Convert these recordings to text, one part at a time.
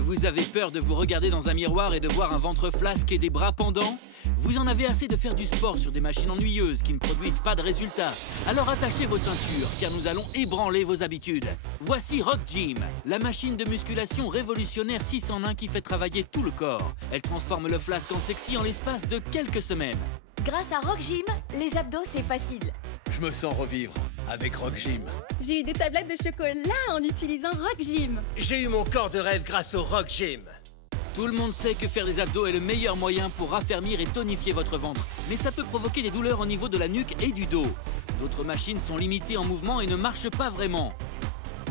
Vous avez peur de vous regarder dans un miroir et de voir un ventre flasque et des bras pendants? Vous en avez assez de faire du sport sur des machines ennuyeuses qui ne produisent pas de résultats? Alors attachez vos ceintures, car nous allons ébranler vos habitudes. Voici Rock Gym, la machine de musculation révolutionnaire 6 en 1 qui fait travailler tout le corps. Elle transforme le flasque en sexy en l'espace de quelques semaines. Grâce à Rock Gym, les abdos, c'est facile. Je me sens revivre avec Rock Gym. J'ai eu des tablettes de chocolat en utilisant Rock Gym. J'ai eu mon corps de rêve grâce au Rock Gym. Tout le monde sait que faire des abdos est le meilleur moyen pour raffermir et tonifier votre ventre. Mais ça peut provoquer des douleurs au niveau de la nuque et du dos. D'autres machines sont limitées en mouvement et ne marchent pas vraiment.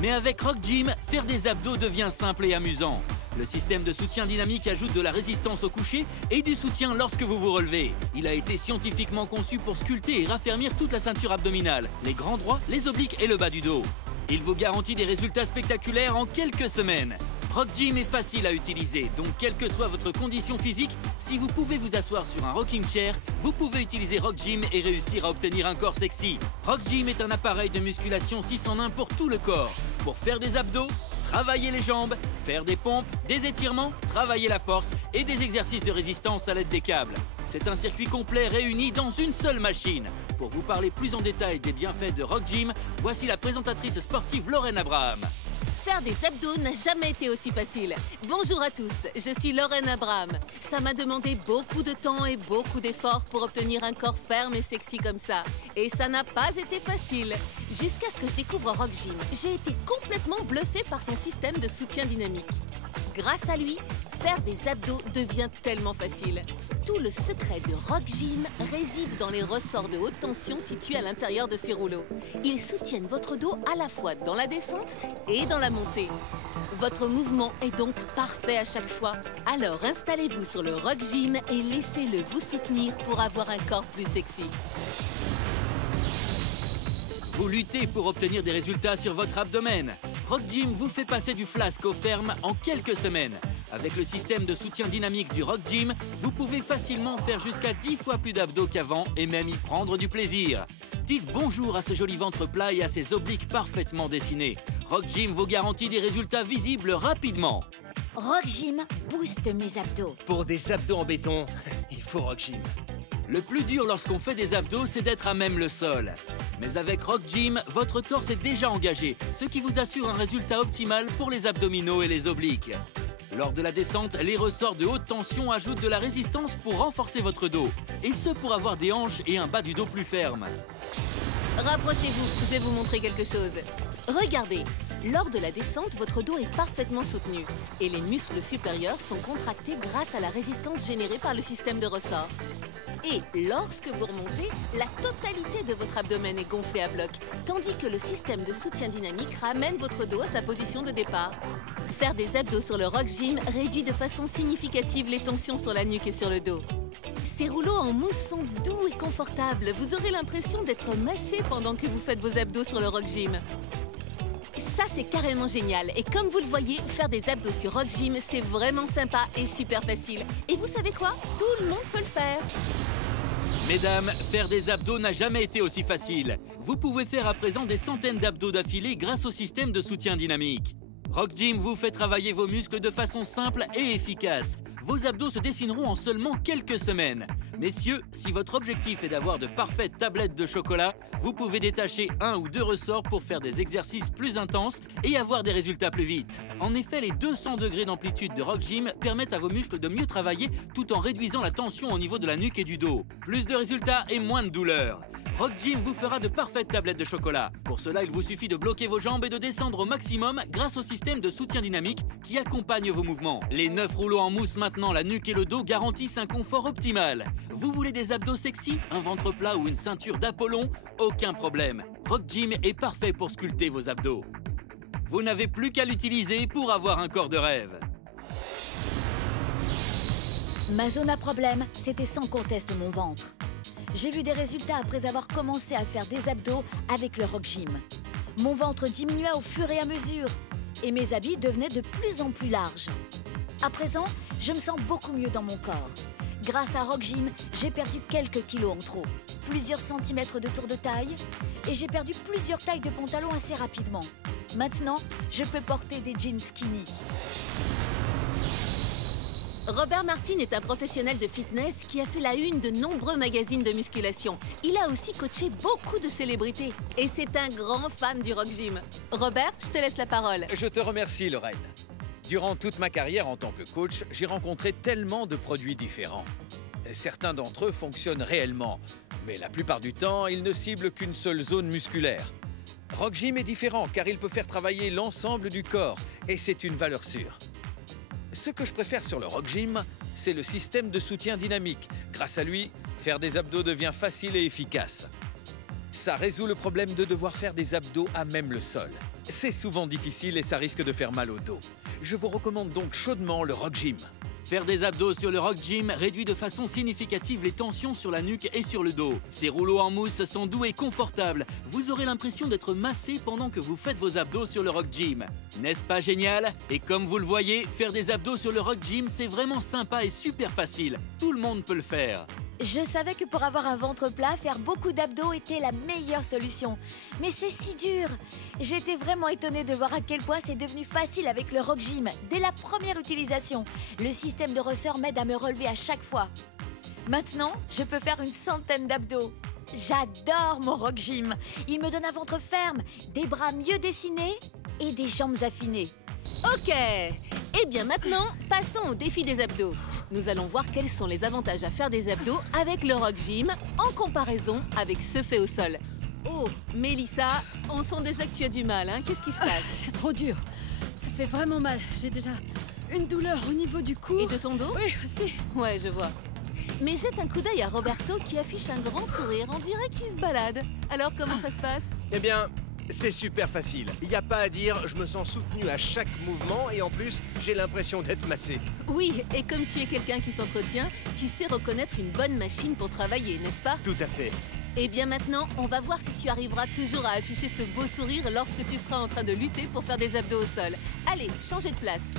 Mais avec Rock Gym, faire des abdos devient simple et amusant. Le système de soutien dynamique ajoute de la résistance au coucher et du soutien lorsque vous vous relevez. Il a été scientifiquement conçu pour sculpter et raffermir toute la ceinture abdominale, les grands droits, les obliques et le bas du dos. Il vous garantit des résultats spectaculaires en quelques semaines. Rock Gym est facile à utiliser, donc quelle que soit votre condition physique, si vous pouvez vous asseoir sur un rocking chair, vous pouvez utiliser Rock Gym et réussir à obtenir un corps sexy. Rock Gym est un appareil de musculation 6 en 1 pour tout le corps. Pour faire des abdos, travailler les jambes, faire des pompes, des étirements, travailler la force et des exercices de résistance à l'aide des câbles. C'est un circuit complet réuni dans une seule machine. Pour vous parler plus en détail des bienfaits de Rock Gym, voici la présentatrice sportive Lorraine Abraham. Faire des abdos n'a jamais été aussi facile. Bonjour à tous, je suis Lorraine Abraham. Ça m'a demandé beaucoup de temps et beaucoup d'efforts pour obtenir un corps ferme et sexy comme ça. Et ça n'a pas été facile. Jusqu'à ce que je découvre Rock Gym, j'ai été complètement bluffée par son système de soutien dynamique. Grâce à lui, faire des abdos devient tellement facile. Tout le secret de Rock Gym réside dans les ressorts de haute tension situés à l'intérieur de ces rouleaux. Ils soutiennent votre dos à la fois dans la descente et dans la montée. Votre mouvement est donc parfait à chaque fois. Alors installez-vous sur le Rock Gym et laissez-le vous soutenir pour avoir un corps plus sexy. Vous luttez pour obtenir des résultats sur votre abdomen. Rock Gym vous fait passer du flasque au ferme en quelques semaines. Avec le système de soutien dynamique du Rock Gym, vous pouvez facilement faire jusqu'à 10 fois plus d'abdos qu'avant et même y prendre du plaisir. Dites bonjour à ce joli ventre plat et à ses obliques parfaitement dessinés. Rock Gym vous garantit des résultats visibles rapidement. Rock Gym booste mes abdos. Pour des abdos en béton, il faut Rock Gym. Le plus dur lorsqu'on fait des abdos, c'est d'être à même le sol. Mais avec Rock Gym, votre torse est déjà engagé, ce qui vous assure un résultat optimal pour les abdominaux et les obliques. Lors de la descente, les ressorts de haute tension ajoutent de la résistance pour renforcer votre dos. Et ce pour avoir des hanches et un bas du dos plus ferme. Rapprochez-vous, je vais vous montrer quelque chose. Regardez, lors de la descente, votre dos est parfaitement soutenu. Et les muscles supérieurs sont contractés grâce à la résistance générée par le système de ressort. Et lorsque vous remontez, la totalité de votre abdomen est gonflée à bloc, tandis que le système de soutien dynamique ramène votre dos à sa position de départ. Faire des abdos sur le Rock Gym réduit de façon significative les tensions sur la nuque et sur le dos. Ces rouleaux en mousse sont doux et confortables. Vous aurez l'impression d'être massé pendant que vous faites vos abdos sur le Rock Gym. Ça, c'est carrément génial. Et comme vous le voyez, faire des abdos sur Rock Gym, c'est vraiment sympa et super facile. Et vous savez quoi? Tout le monde peut le faire. Mesdames, faire des abdos n'a jamais été aussi facile. Vous pouvez faire à présent des centaines d'abdos d'affilée grâce au système de soutien dynamique. Rock Gym vous fait travailler vos muscles de façon simple et efficace. Vos abdos se dessineront en seulement quelques semaines. Messieurs, si votre objectif est d'avoir de parfaites tablettes de chocolat, vous pouvez détacher 1 ou 2 ressorts pour faire des exercices plus intenses et avoir des résultats plus vite. En effet, les 200 degrés d'amplitude de Rock Gym permettent à vos muscles de mieux travailler tout en réduisant la tension au niveau de la nuque et du dos. Plus de résultats et moins de douleur. Rock Gym vous fera de parfaites tablettes de chocolat. Pour cela, il vous suffit de bloquer vos jambes et de descendre au maximum grâce au système de soutien dynamique qui accompagne vos mouvements. Les 9 rouleaux en mousse maintenant la nuque et le dos garantissent un confort optimal. Vous voulez des abdos sexy, un ventre plat ou une ceinture d'Apollon? Aucun problème. Rock Gym est parfait pour sculpter vos abdos. Vous n'avez plus qu'à l'utiliser pour avoir un corps de rêve. Ma zone à problème, c'était sans conteste mon ventre. J'ai vu des résultats après avoir commencé à faire des abdos avec le Rock Gym. Mon ventre diminua au fur et à mesure et mes habits devenaient de plus en plus larges. À présent, je me sens beaucoup mieux dans mon corps. Grâce à Rock Gym, j'ai perdu quelques kilos en trop, plusieurs centimètres de tour de taille et j'ai perdu plusieurs tailles de pantalons assez rapidement. Maintenant, je peux porter des jeans skinny. Robert Martin est un professionnel de fitness qui a fait la une de nombreux magazines de musculation. Il a aussi coaché beaucoup de célébrités. Et c'est un grand fan du Rock Gym. Robert, je te laisse la parole. Je te remercie, Lorraine. Durant toute ma carrière en tant que coach, j'ai rencontré tellement de produits différents. Certains d'entre eux fonctionnent réellement, mais la plupart du temps, ils ne ciblent qu'une seule zone musculaire. Rock Gym est différent car il peut faire travailler l'ensemble du corps et c'est une valeur sûre. Ce que je préfère sur le Rock Gym, c'est le système de soutien dynamique. Grâce à lui, faire des abdos devient facile et efficace. Ça résout le problème de devoir faire des abdos à même le sol. C'est souvent difficile et ça risque de faire mal au dos. Je vous recommande donc chaudement le Rock Gym. Faire des abdos sur le Rock Gym réduit de façon significative les tensions sur la nuque et sur le dos. Ces rouleaux en mousse sont doux et confortables. Vous aurez l'impression d'être massé pendant que vous faites vos abdos sur le Rock Gym. N'est-ce pas génial? Et comme vous le voyez, faire des abdos sur le Rock Gym, c'est vraiment sympa et super facile. Tout le monde peut le faire. Je savais que pour avoir un ventre plat, faire beaucoup d'abdos était la meilleure solution. Mais c'est si dur. J'étais vraiment étonnée de voir à quel point c'est devenu facile avec le Rock Gym dès la première utilisation. Le système de ressort m'aide à me relever à chaque fois. Maintenant, je peux faire une centaine d'abdos. J'adore mon Rock Gym. Il me donne un ventre ferme, des bras mieux dessinés et des jambes affinées. Ok. Eh bien maintenant, passons au défi des abdos. Nous allons voir quels sont les avantages à faire des abdos avec le Rock Gym en comparaison avec ceux faits au sol. Oh, Mélissa, on sent déjà que tu as du mal, hein? Qu'est-ce qui se passe? C'est trop dur. Ça fait vraiment mal. J'ai déjà une douleur au niveau du cou. Et de ton dos? Oui, aussi. Ouais, je vois. Mais jette un coup d'œil à Roberto qui affiche un grand sourire. On dirait qu'il se balade. Alors, comment ça se passe? Eh bien, c'est super facile. Il n'y a pas à dire, je me sens soutenu à chaque mouvement et en plus, j'ai l'impression d'être massé. Oui, et comme tu es quelqu'un qui s'entretient, tu sais reconnaître une bonne machine pour travailler, n'est-ce pas? Tout à fait. Eh bien maintenant, on va voir si tu arriveras toujours à afficher ce beau sourire lorsque tu seras en train de lutter pour faire des abdos au sol. Allez, changez de place.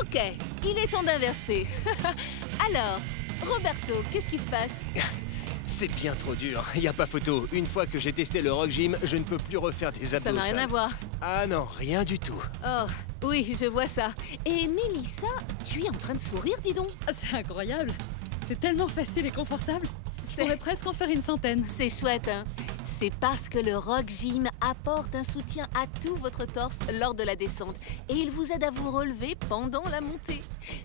Ok, il est temps d'inverser. Alors, Roberto, qu'est-ce qui se passe? C'est bien trop dur, il n'y a pas photo. Une fois que j'ai testé le Rock Gym, je ne peux plus refaire des abdos. Ça n'a rien à voir. Ah non, rien du tout. Oh, oui, je vois ça. Et Mélissa, tu es en train de sourire, dis donc. Ah, c'est incroyable. C'est tellement facile et confortable. Je C'est- pourrais presque en faire une centaine. C'est chouette, hein? C'est parce que le Rock Gym apporte un soutien à tout votre torse lors de la descente et il vous aide à vous relever pendant la montée.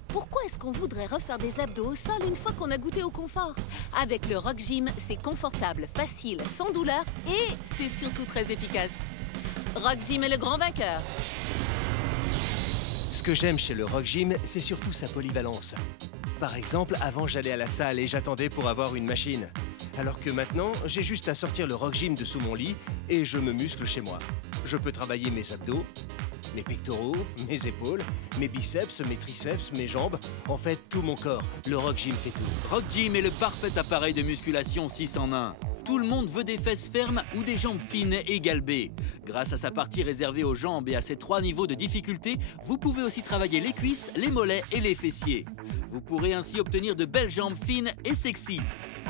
Pourquoi est-ce qu'on voudrait refaire des abdos au sol une fois qu'on a goûté au confort? Avec le Rock Gym, c'est confortable, facile, sans douleur et c'est surtout très efficace. Rock Gym est le grand vainqueur. Ce que j'aime chez le Rock Gym, c'est surtout sa polyvalence. Par exemple, avant j'allais à la salle et j'attendais pour avoir une machine. Alors que maintenant, j'ai juste à sortir le Rock Gym de sous mon lit et je me muscle chez moi. Je peux travailler mes abdos, mes pectoraux, mes épaules, mes biceps, mes triceps, mes jambes, en fait tout mon corps. Le Rock Gym fait tout. Rock Gym est le parfait appareil de musculation 6 en 1. Tout le monde veut des fesses fermes ou des jambes fines et galbées. Grâce à sa partie réservée aux jambes et à ses 3 niveaux de difficulté, vous pouvez aussi travailler les cuisses, les mollets et les fessiers. Vous pourrez ainsi obtenir de belles jambes fines et sexy.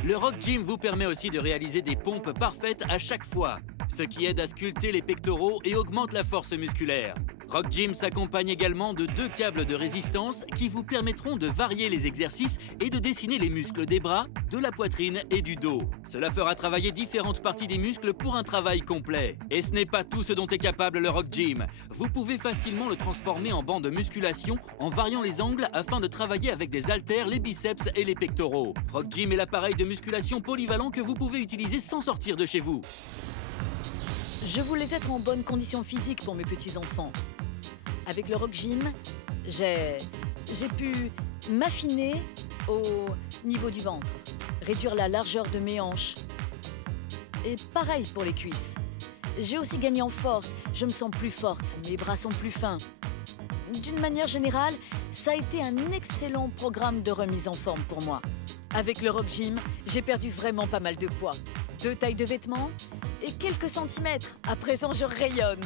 Le Rock Gym vous permet aussi de réaliser des pompes parfaites à chaque fois, ce qui aide à sculpter les pectoraux et augmente la force musculaire. Rock Gym s'accompagne également de 2 câbles de résistance qui vous permettront de varier les exercices et de dessiner les muscles des bras, de la poitrine et du dos. Cela fera travailler différentes parties des muscles pour un travail complet. Et ce n'est pas tout ce dont est capable le Rock Gym. Vous pouvez facilement le transformer en banc de musculation en variant les angles afin de travailler avec des haltères, les biceps et les pectoraux. Rock Gym est l'appareil de musculation polyvalent que vous pouvez utiliser sans sortir de chez vous. Je voulais être en bonne condition physique pour mes petits-enfants. Avec le Rock Gym, j'ai pu m'affiner au niveau du ventre, réduire la largeur de mes hanches. Et pareil pour les cuisses. J'ai aussi gagné en force, je me sens plus forte, mes bras sont plus fins. D'une manière générale, ça a été un excellent programme de remise en forme pour moi. Avec le Rock Gym, j'ai perdu vraiment pas mal de poids. 2 tailles de vêtements et quelques centimètres. À présent, je rayonne.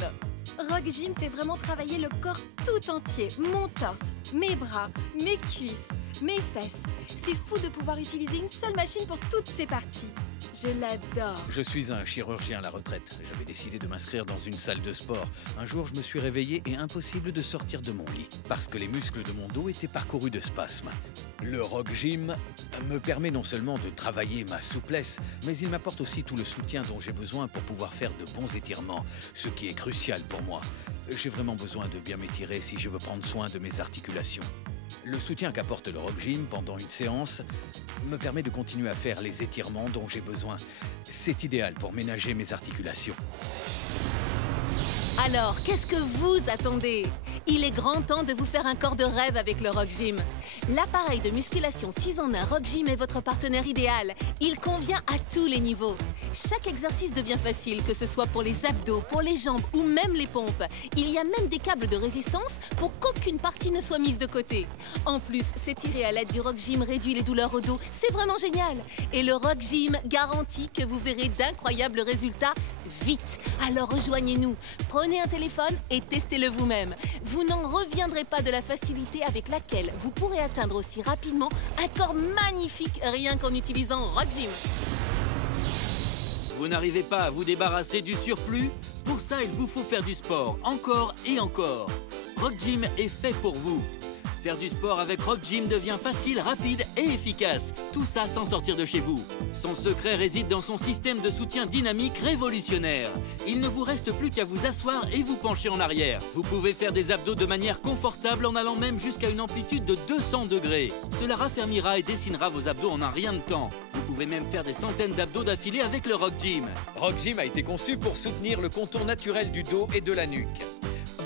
Rock Gym fait vraiment travailler le corps tout entier. Mon torse, mes bras, mes cuisses, mes fesses. C'est fou de pouvoir utiliser une seule machine pour toutes ces parties. Je l'adore. Je suis un chirurgien à la retraite. J'avais décidé de m'inscrire dans une salle de sport. Un jour, je me suis réveillé et impossible de sortir de mon lit parce que les muscles de mon dos étaient parcourus de spasmes. Le Rock Gym me permet non seulement de travailler ma souplesse, mais il m'apporte aussi tout le soutien dont j'ai besoin pour pouvoir faire de bons étirements, ce qui est crucial pour moi. J'ai vraiment besoin de bien m'étirer si je veux prendre soin de mes articulations. Le soutien qu'apporte le Rock Gym pendant une séance me permet de continuer à faire les étirements dont j'ai besoin. C'est idéal pour ménager mes articulations. Alors, qu'est-ce que vous attendez? Il est grand temps de vous faire un corps de rêve avec le Rock Gym. L'appareil de musculation 6 en 1 Rock Gym est votre partenaire idéal. Il convient à tous les niveaux. Chaque exercice devient facile, que ce soit pour les abdos, pour les jambes ou même les pompes. Il y a même des câbles de résistance pour qu'aucune partie ne soit mise de côté. En plus, s'étirer à l'aide du Rock Gym réduit les douleurs au dos. C'est vraiment génial. Et le Rock Gym garantit que vous verrez d'incroyables résultats vite. Alors rejoignez-nous. Prenez un téléphone et testez-le vous-même. Vous n'en reviendrez pas de la facilité avec laquelle vous pourrez atteindre aussi rapidement un corps magnifique rien qu'en utilisant Rock Gym. Vous n'arrivez pas à vous débarrasser du surplus? Pour ça, il vous faut faire du sport, encore et encore. Rock Gym est fait pour vous. Faire du sport avec Rock Gym devient facile, rapide et efficace. Tout ça sans sortir de chez vous. Son secret réside dans son système de soutien dynamique révolutionnaire. Il ne vous reste plus qu'à vous asseoir et vous pencher en arrière. Vous pouvez faire des abdos de manière confortable en allant même jusqu'à une amplitude de 200 degrés. Cela raffermira et dessinera vos abdos en un rien de temps. Vous pouvez même faire des centaines d'abdos d'affilée avec le Rock Gym. Rock Gym a été conçu pour soutenir le contour naturel du dos et de la nuque.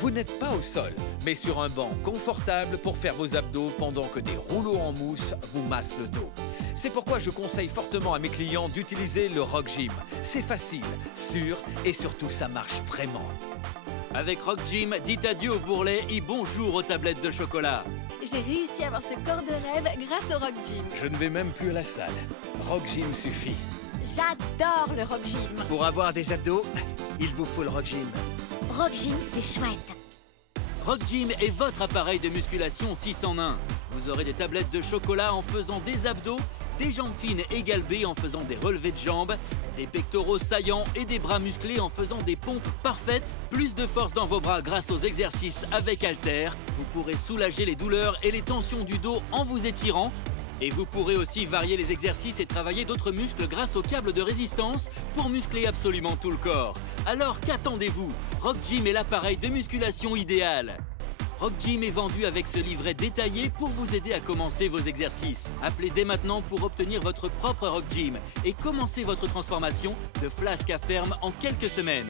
Vous n'êtes pas au sol, mais sur un banc confortable pour faire vos abdos pendant que des rouleaux en mousse vous massent le dos. C'est pourquoi je conseille fortement à mes clients d'utiliser le Rock Gym. C'est facile, sûr et surtout ça marche vraiment. Avec Rock Gym, dites adieu au bourrelet et bonjour aux tablettes de chocolat. J'ai réussi à avoir ce corps de rêve grâce au Rock Gym. Je ne vais même plus à la salle. Rock Gym suffit. J'adore le Rock Gym. Pour avoir des abdos, il vous faut le Rock Gym. Rock Gym, c'est chouette. Rock Gym est votre appareil de musculation 6 en 1. Vous aurez des tablettes de chocolat en faisant des abdos, des jambes fines et galbées en faisant des relevés de jambes, des pectoraux saillants et des bras musclés en faisant des pompes parfaites, plus de force dans vos bras grâce aux exercices avec haltères. Vous pourrez soulager les douleurs et les tensions du dos en vous étirant. Et vous pourrez aussi varier les exercices et travailler d'autres muscles grâce aux câbles de résistance pour muscler absolument tout le corps. Alors qu'attendez-vous? Rock Gym est l'appareil de musculation idéal. Rock Gym est vendu avec ce livret détaillé pour vous aider à commencer vos exercices. Appelez dès maintenant pour obtenir votre propre Rock Gym et commencez votre transformation de flasque à ferme en quelques semaines.